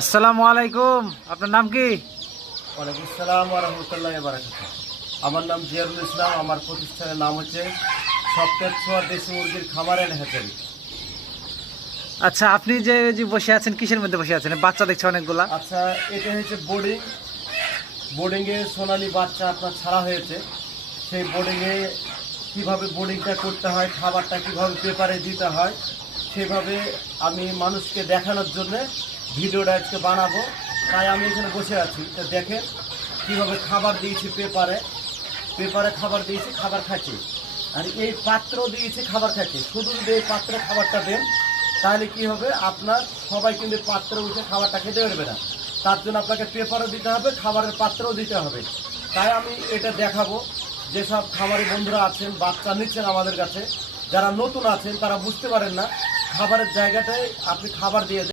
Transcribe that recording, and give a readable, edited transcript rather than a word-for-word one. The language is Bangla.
আসসালামু আলাইকুম, আপনার নাম কি? ওয়ালাইকুম আসসালাম ওয়া রাহমাতুল্লাহি ওয়া বারাকাতুহু। আমার নাম জিয়ারুল ইসলাম। আমার প্রতিষ্ঠানের নাম হচ্ছে সপ্তাহ ছোঁয়া দেশি মুরগির খামার এন্ড হ্যাচারি। আচ্ছা, আপনি যে যে বসে আছেন, কিসের মধ্যে বসে আছেন? বাচ্চা দেখছি অনেকগুলা। আচ্ছা, এটা হচ্ছে বোর্ডিংয়ে সোনালী বাচ্চা আপনার ছাড়া হয়েছে। সেই বোর্ডিংয়ে কীভাবে বোর্ডিংটা করতে হয়, খাবারটা কীভাবে পেপারে দিতে হয়, সেভাবে আমি মানুষকে দেখানোর জন্য ভিডিওটা আজকে বানাবো। তাই আমি এখানে বসে আছি। তো দেখেন কীভাবে খাবার দিয়েছি, পেপারে খাবার দিয়েছি, খাবার খাচ্ছে। আর এই পাত্র দিয়েছি, খাবার খাচ্ছে। শুধু যদি এই পাত্রে খাবারটা দেন তাহলে কি হবে, আপনার সবাই কিন্তু পাত্রে উঠে খাবারটা খেতে পারবে না। তার জন্য আপনাকে পেপারও দিতে হবে, খাবারের পাত্রও দিতে হবে। তাই আমি এটা দেখাবো। যেসব খামারি বন্ধুরা আছেন, বাচ্চা নিচ্ছেন আমাদের কাছে, যারা নতুন আছেন তারা বুঝতে পারেন না, খাবারের জায়গাটায় আপনি খাবার দিয়ে